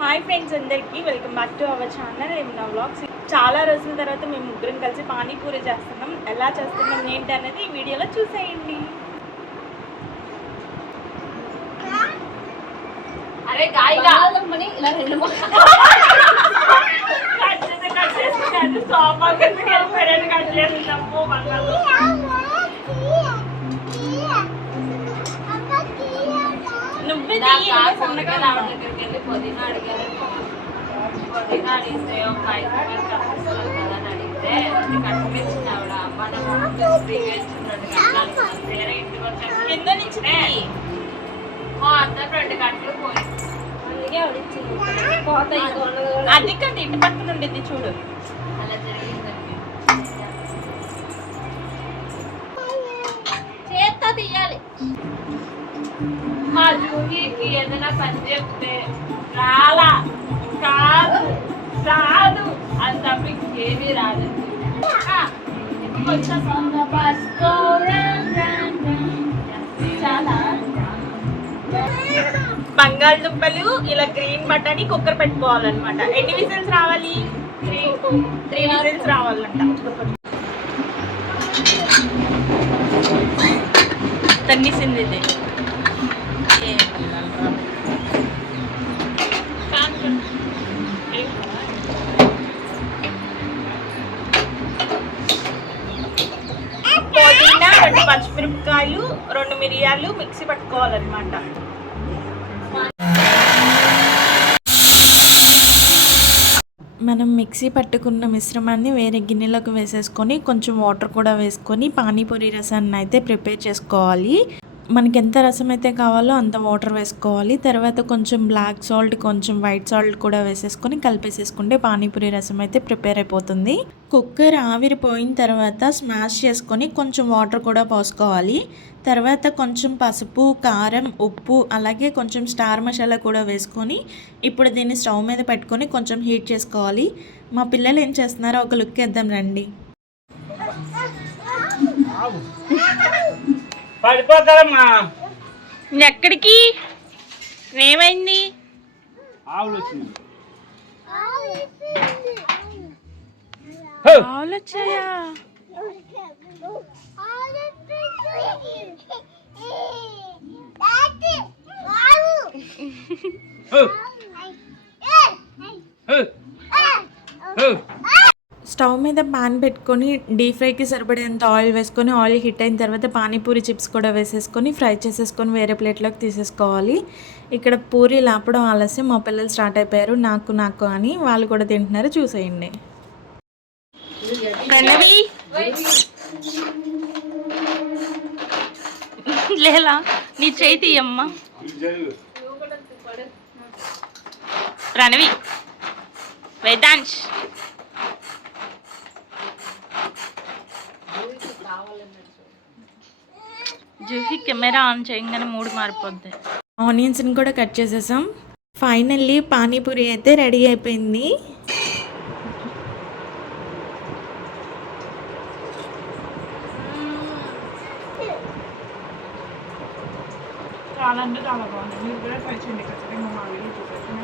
Hi friends అందరికీ welcome back to our channel నా vlogs చాలా రోజుల తర్వాత మేము ముగ్గురం కలిసి పానీపూరి చేస్తున్నాం. ఎలా చేస్తున్నాం ఏంటి అనేది ఈ వీడియోలో చూసేయండి. అరే గాయగా. పుదీనా అడిగారు. పుదీనా అడిగితే ఒక ఐదు రూపాయలు కట్టిస్తారు కదా అని అడిగితే కట్టించింది ఆవిడ? ఫ్రీగా ఇచ్చింది రెండు ఇంటికి వచ్చాక కింద నుంచి. మా అర్థం రెండు గంటలు పోయి అందుకే ఆవిడ ఇచ్చింది. పోతాయి అది కంటే ఇంటి పక్కన ఉండేది చూడు. అలా జరిగిందండి. చేత్తో తీయాలి. మా జూహీకి ఏదైనా పని చెప్తే రాలా. కాదు రాదు. అని తప్ప ఇంకేమీ రాదండి ఆ, కొంచెం సొంత పసుకో, రన్, రన్, రన్. చాలా బంగాళదుంపలు ఇలా గ్రీన్ బటాని కుక్కర్ పెట్టుకోవాలన్నమాట. ఎన్ని విజిల్స్ రావాలి? త్రీ. త్రీ విజిల్స్ రావాలంట. తన్నిసింది ఇది. రెండు పచ్చిమిరపకాయలు రెండు మిరియాలు మిక్సీ పట్టుకోవాలన్నమాట. మనం మిక్సీ పట్టుకున్న మిశ్రమాన్ని వేరే గిన్నెలోకి వేసేసుకొని కొంచెం వాటర్ కూడా వేసుకొని పానీపూరి రసాన్ని అయితే ప్రిపేర్ చేసుకోవాలి. మనకి ఎంత రసం అయితే కావాలో అంత వాటర్ వేసుకోవాలి. తర్వాత కొంచెం బ్లాక్ సాల్ట్ కొంచెం వైట్ సాల్ట్ కూడా వేసేసుకొని కలిపేసేసుకుంటే పానీపూరి రసం అయితే ప్రిపేర్ అయిపోతుంది. కుక్కర్ ఆవిరిపోయిన తర్వాత స్మాష్ చేసుకొని కొంచెం వాటర్ కూడా పోసుకోవాలి. తర్వాత కొంచెం పసుపు కారం ఉప్పు అలాగే కొంచెం స్టార్ మసాలా కూడా వేసుకొని ఇప్పుడు దీన్ని స్టవ్ మీద పెట్టుకొని కొంచెం హీట్ చేసుకోవాలి. మా పిల్లలు ఏం చేస్తున్నారో ఒక లుక్ వేద్దాం రండి. పడిపోతారమ్మా. ఎక్కడికి? ఏమైంది ఆవులు వచ్చింది ఆవులు వచ్చాయా స్టవ్ మీద పాన్ పెట్టుకొని డీప్ ఫ్రైకి సరిపడేంత ఆయిల్ వేసుకొని ఆయిల్ హిట్ అయిన తర్వాత పానీపూరి చిప్స్ కూడా వేసేసుకొని ఫ్రై చేసేసుకొని వేరే ప్లేట్లోకి తీసేసుకోవాలి. ఇక్కడ పూరి లాపడం ఆలస్యం మా పిల్లలు స్టార్ట్ అయిపోయారు. నాకు నాకు అని వాళ్ళు కూడా తింటున్నారు. చూసేయండి లేలా? నీ చేతి అమ్మా ప్రణవి? వేదాంశ్ జూహి కెమెరా ఆన్ చేయగానే మూడు మారిపోద్ది. ఆనియన్స్ని కూడా కట్ చేసేసాం. ఫైనల్లీ పానీపూరి అయితే రెడీ అయిపోయింది. చాలా అంటే చాలా బాగుంది. మీరు కూడా ట్రై చేయండి ఖచ్చితంగా మా వీడియో చూపెట్టిన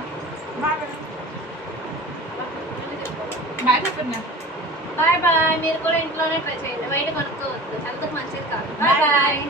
బాగా బాయ్ చెప్పండి బాయ్ బాయ్ మీరు కూడా ఇంట్లోనే ట్రై చేయండి. బయట కొనుక్కోవద్దు. హెల్త్ మంచిది కాదు. Bye bye